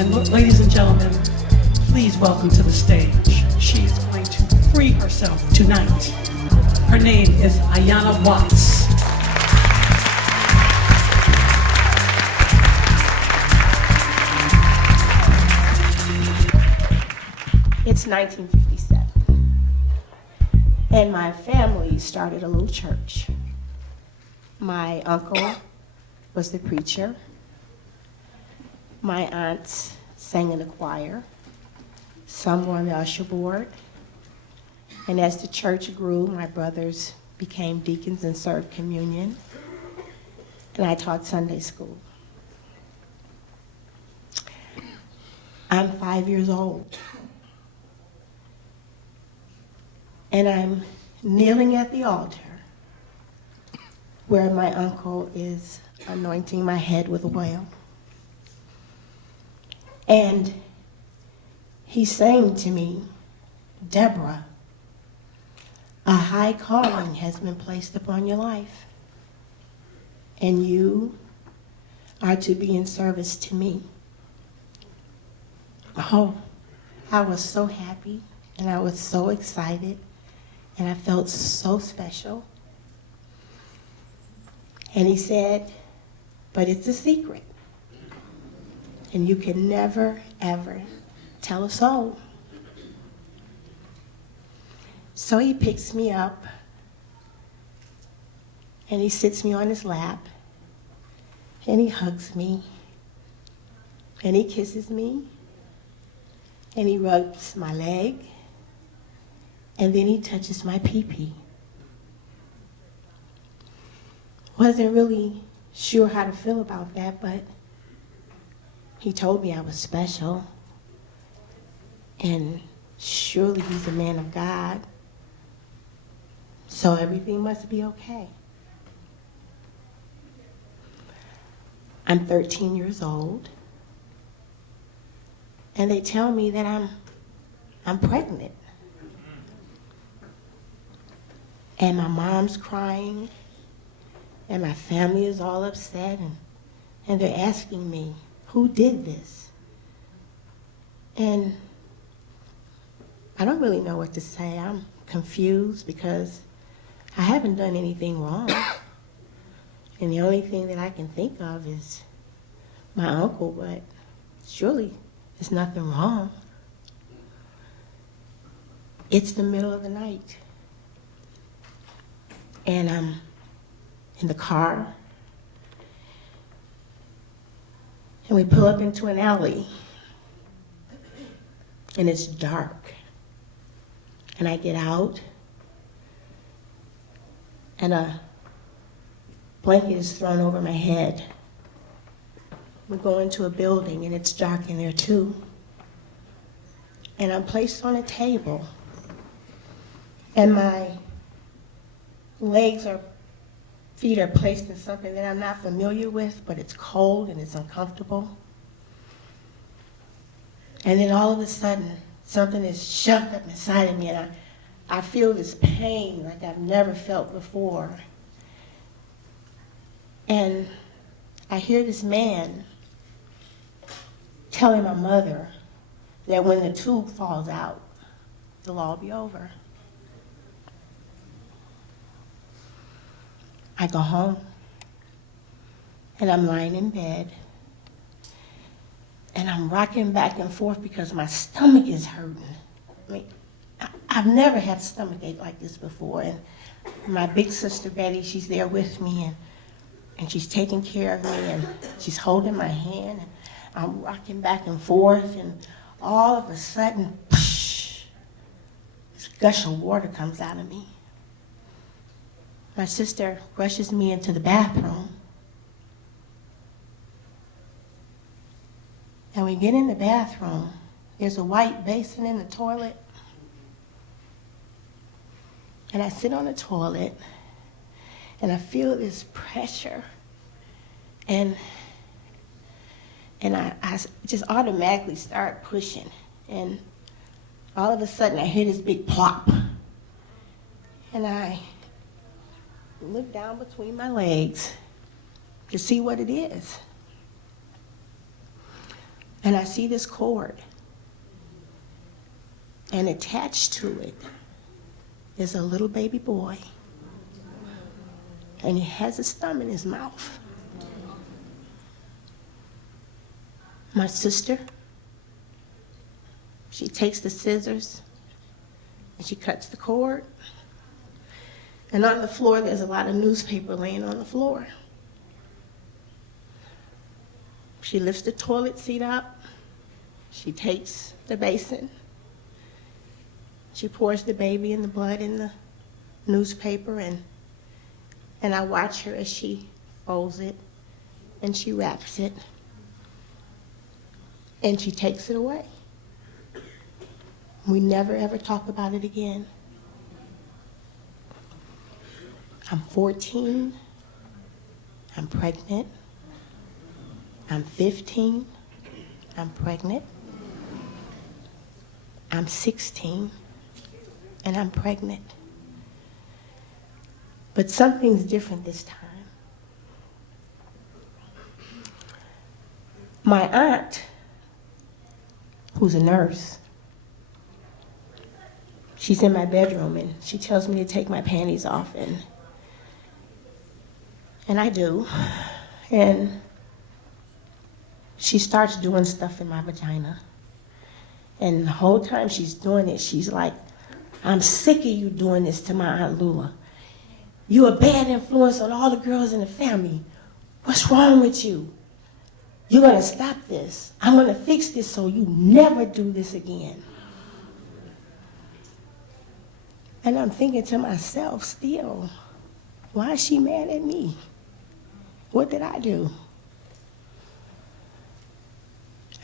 And ladies and gentlemen, please welcome to the stage. She is going to free herself tonight. Her name is Ayana Watts. It's 1957, and my family started a little church. My uncle was the preacher. My aunts sang in the choir. Some were on the usher board. And as the church grew, my brothers became deacons and served communion. And I taught Sunday school. I'm 5 years old. And I'm kneeling at the altar where my uncle is anointing my head with oil. And he's saying to me, Deborah, a high calling has been placed upon your life, and you are to be in service to me. Oh, I was so happy, and I was so excited, and I felt so special. And he said, but it's a secret. And you can never, ever tell a soul. So he picks me up, and he sits me on his lap, and he hugs me, and he kisses me, and he rubs my leg, and then he touches my pee-pee. Wasn't really sure how to feel about that, but he told me I was special, and surely he's a man of God, so everything must be okay. I'm 13 years old, and they tell me that I'm pregnant. And my mom's crying, and my family is all upset, and they're asking me, who did this? And I don't really know what to say. I'm confused because I haven't done anything wrong. And the only thing that I can think of is my uncle, but surely there's nothing wrong. It's the middle of the night, and I'm in the car, and we pull up into an alley, and it's dark. And I get out, and a blanket is thrown over my head. We go into a building, and it's dark in there too. And I'm placed on a table, and my feet are placed in something that I'm not familiar with, but it's cold and it's uncomfortable. And then all of a sudden, something is shoved up inside of me, and I feel this pain like I've never felt before. And I hear this man telling my mother that when the tube falls out, it'll all be over. I go home, and I'm lying in bed, and I'm rocking back and forth because my stomach is hurting. I mean, I've never had a stomach ache like this before, and my big sister Betty, she's there with me, and she's taking care of me, and she's holding my hand, and I'm rocking back and forth, and all of a sudden, this gush of water comes out of me. My sister rushes me into the bathroom. And we get in the bathroom. There's a white basin in the toilet. And I sit on the toilet, and I feel this pressure. And I just automatically start pushing. And all of a sudden, I hear this big plop. And I look down between my legs to see what it is. And I see this cord, and attached to it is a little baby boy, and he has his thumb in his mouth. My sister, she takes the scissors and she cuts the cord, and on the floor there's a lot of newspaper laying on the floor. She lifts the toilet seat up, she takes the basin, she pours the baby and the blood in the newspaper, and I watch her as she folds it and she wraps it and she takes it away. We never ever talk about it again. I'm 14, I'm pregnant. I'm 15, I'm pregnant. I'm 16, and I'm pregnant. But something's different this time. My aunt, who's a nurse, she's in my bedroom, and she tells me to take my panties off, and I do. And she starts doing stuff in my vagina. And the whole time she's doing it, she's like, I'm sick of you doing this to my Aunt Lula. You're a bad influence on all the girls in the family. What's wrong with you? You're gonna stop this. I'm gonna fix this so you never do this again. And I'm thinking to myself still, why is she mad at me? What did I do?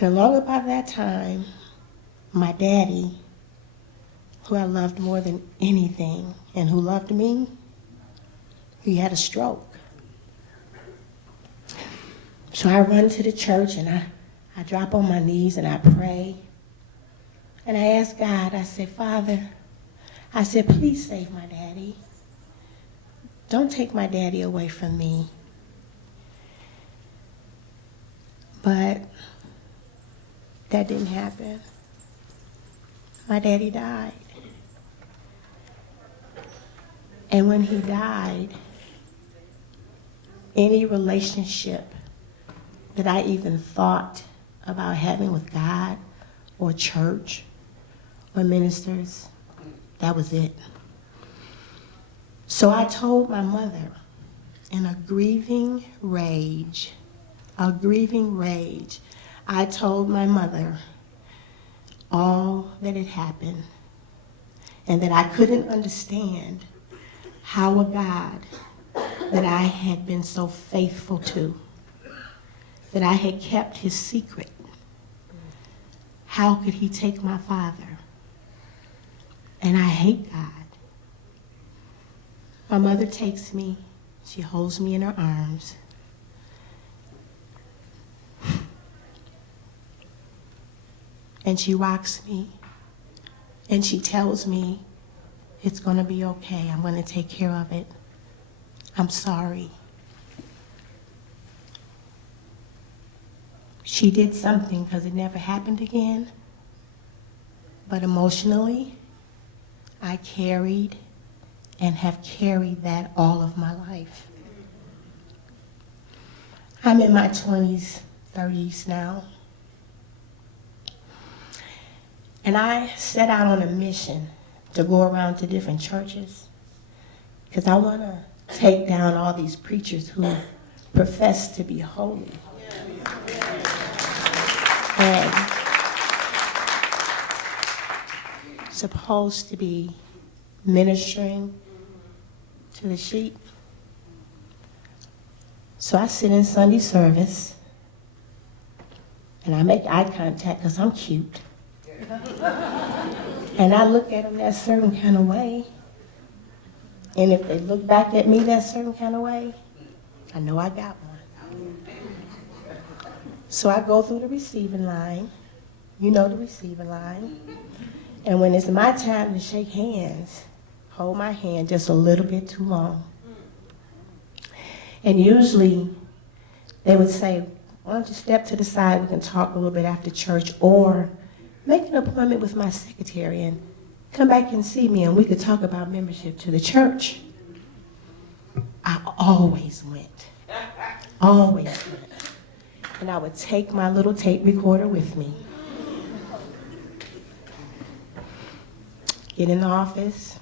And along about that time, my daddy, who I loved more than anything and who loved me, he had a stroke. So I run to the church and I drop on my knees and I pray. And I ask God, I said, Father, I said, please save my daddy. Don't take my daddy away from me. But that didn't happen. My daddy died. And when he died, any relationship that I even thought about having with God or church or ministers, that was it. So I told my mother in a grieving rage, I told my mother all that had happened and that I couldn't understand how a God that I had been so faithful to, that I had kept his secret, how could he take my father? And I hate God. My mother takes me, she holds me in her arms. And she rocks me, and she tells me, it's gonna be okay, I'm gonna take care of it. I'm sorry. She did something because it never happened again, but emotionally, I carried and have carried that all of my life. I'm in my 20s, 30s now. And I set out on a mission to go around to different churches because I want to take down all these preachers who profess to be holy. And supposed to be ministering to the sheep. So I sit in Sunday service and I make eye contact because I'm cute. And I look at them that certain kind of way. And if they look back at me that certain kind of way, I know I got one. So I go through the receiving line. You know the receiving line. And when it's my time to shake hands, hold my hand just a little bit too long. And usually they would say, why don't you step to the side, we can talk a little bit after church, or make an appointment with my secretary and come back and see me and we could talk about membership to the church. I always went. Always went. And I would take my little tape recorder with me. Get in the office.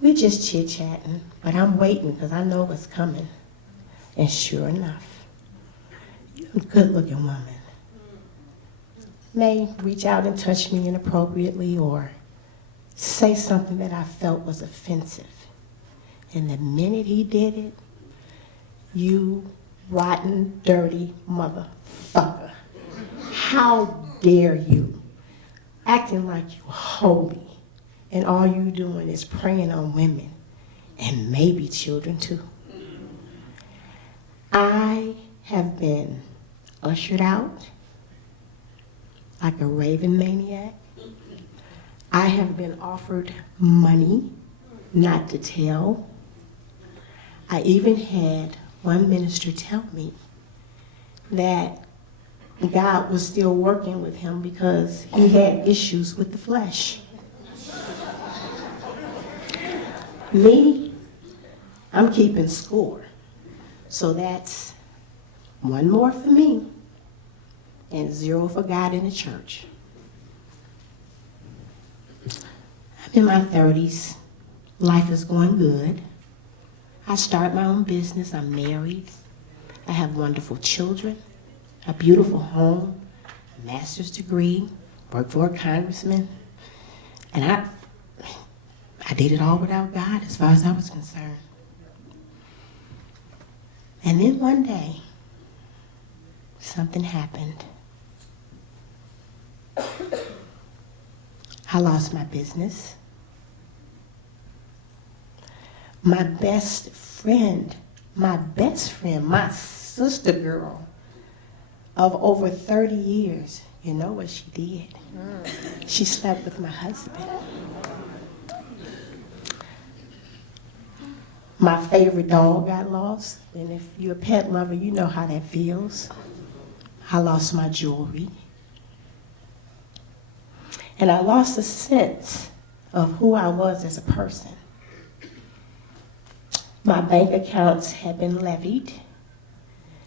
We just chit-chatting, but I'm waiting because I know what's coming. And sure enough, you're a good-looking woman. May reach out and touch me inappropriately or say something that I felt was offensive. And the minute he did it, you rotten, dirty motherfucker. How dare you? Acting like you holy. And all you doing is preying on women. And maybe children too. I have been ushered out like a raving maniac. I have been offered money not to tell. I even had one minister tell me that God was still working with him because he had issues with the flesh. Me, I'm keeping score. So that's one more for me and 0 for God in the church. I'm in my 30s. Life is going good. I start my own business. I'm married. I have wonderful children, a beautiful home, a master's degree, work for a congressman. And I did it all without God as far as I was concerned. And then one day, something happened. I lost my business. My best friend, my sister girl of over 30 years, you know what she did? She slept with my husband. My favorite dog got lost, and if you're a pet lover, you know how that feels. I lost my jewelry. And I lost a sense of who I was as a person. My bank accounts had been levied,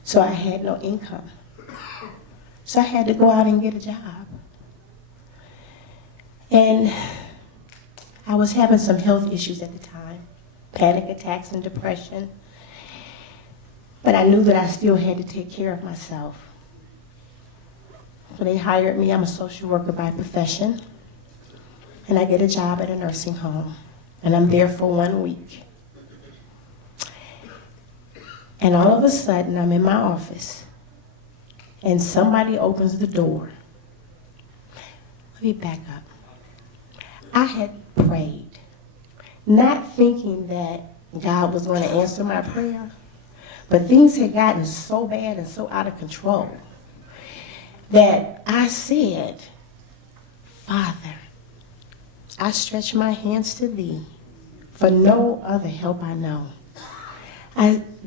so I had no income. So I had to go out and get a job. And I was having some health issues at the time, panic attacks and depression. But I knew that I still had to take care of myself. So they hired me. I'm a social worker by profession. And I get a job at a nursing home. And I'm there for 1 week. And all of a sudden, I'm in my office. And somebody opens the door. Let me back up. I had prayed, not thinking that God was going to answer my prayer. But things had gotten so bad and so out of control that I said, Father, I stretch my hands to thee, for no other help I know.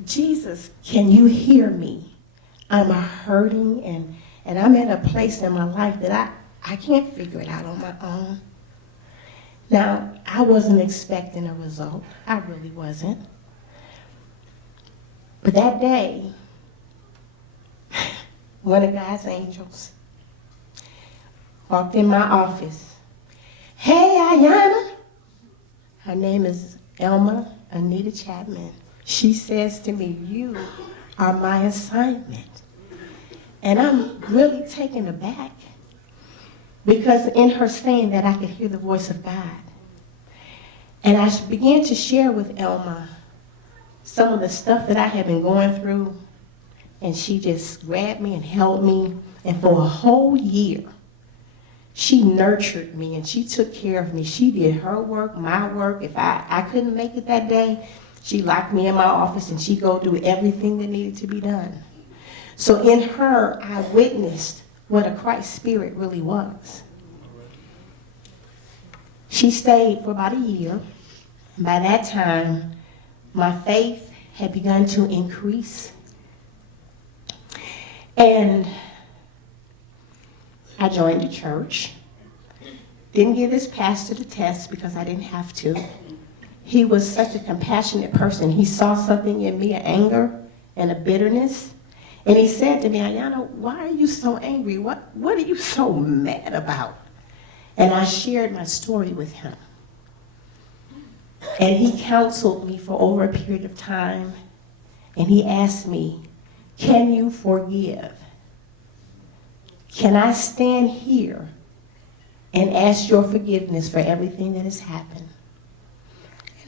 Jesus, can you hear me? I'm hurting and I'm in a place in my life that I can't figure it out on my own. Now, I wasn't expecting a result. I really wasn't. But that day, one of God's angels walked in my office. Hey, Ayana. Her name is Elma Anita Chapman. She says to me, you are my assignment. And I'm really taken aback because in her saying that I could hear the voice of God. And I began to share with Elma some of the stuff that I had been going through. And she just grabbed me and held me. And for a whole year, she nurtured me and she took care of me. She did her work, my work. If I couldn't make it that day, she locked me in my office and she'd go do everything that needed to be done. So in her, I witnessed what a Christ spirit really was. She stayed for about a year. And by that time, my faith had begun to increase. And I joined the church. Didn't give this pastor the test because I didn't have to. He was such a compassionate person. He saw something in me, an anger and a bitterness. And he said to me, Ayana, why are you so angry? What are you so mad about? And I shared my story with him. And he counseled me for over a period of time. And he asked me, can you forgive? Can I stand here and ask your forgiveness for everything that has happened?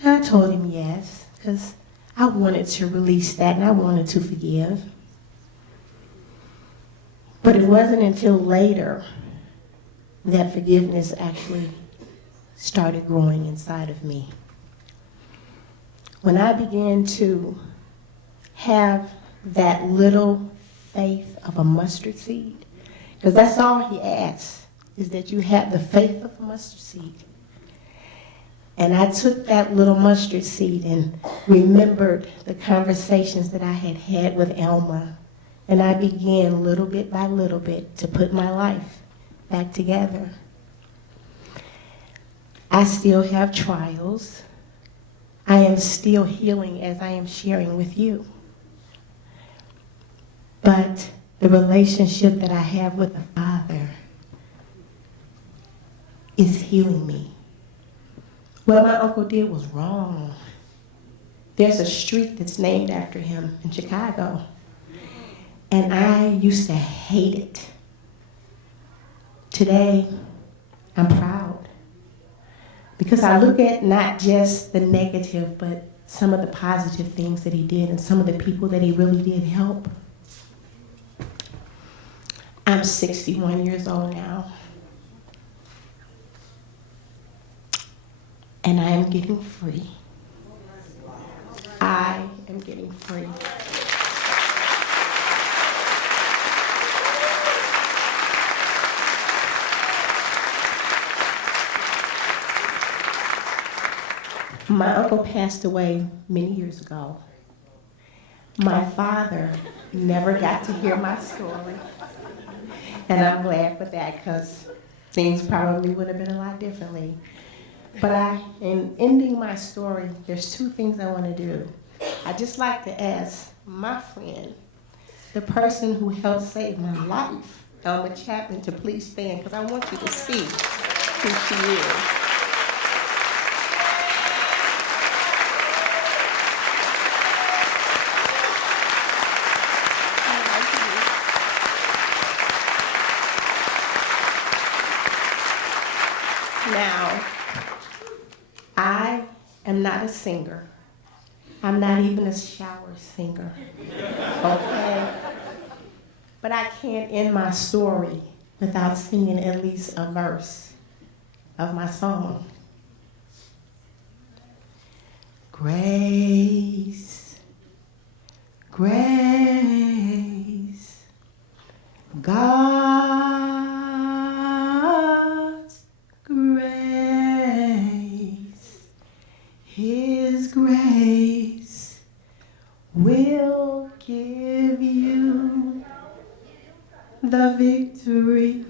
And I told him yes, because I wanted to release that and I wanted to forgive. But it wasn't until later that forgiveness actually started growing inside of me. When I began to have that little faith of a mustard seed, because that's all he asks, is that you have the faith of a mustard seed. And I took that little mustard seed and remembered the conversations that I had had with Elma. And I began little bit by little bit to put my life back together. I still have trials. I am still healing as I am sharing with you. But the relationship that I have with the Father is healing me. What my uncle did was wrong. There's a street that's named after him in Chicago. And I used to hate it. Today, I'm proud. Because I look at not just the negative, but some of the positive things that he did and some of the people that he really did help. I'm 61 years old now. And I am getting free. I am getting free. My uncle passed away many years ago. My father never got to hear my story. And I'm glad for that because things probably would have been a lot differently. But in ending my story, there's two things I want to do. I'd just like to ask my friend, the person who helped save my life, Elma Chapman, to please stand because I want you to see who she is. Now, I am not a singer. I'm not even a shower singer, okay? But I can't end my story without singing at least a verse of my song. Grace, grace, God's grace, His grace will give you the victory.